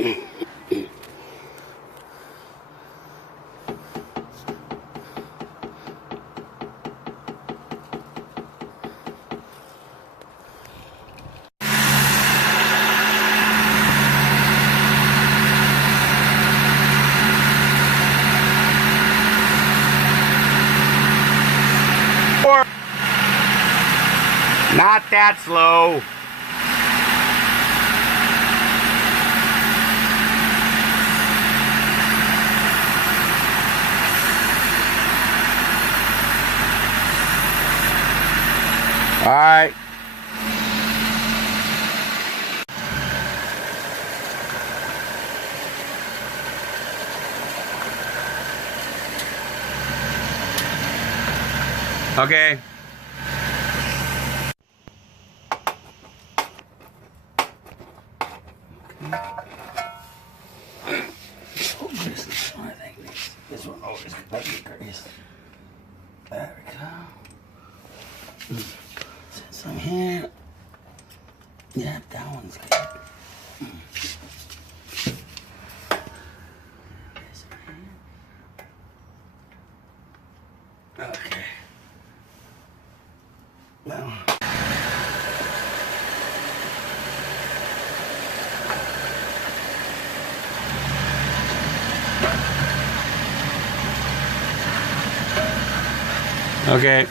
Not that slow. All right. Okay. Oh, this is one, I think this one always might be greatest. There we go. Set some here. Yeah, that one's good. This one here. Okay. Well. Okay.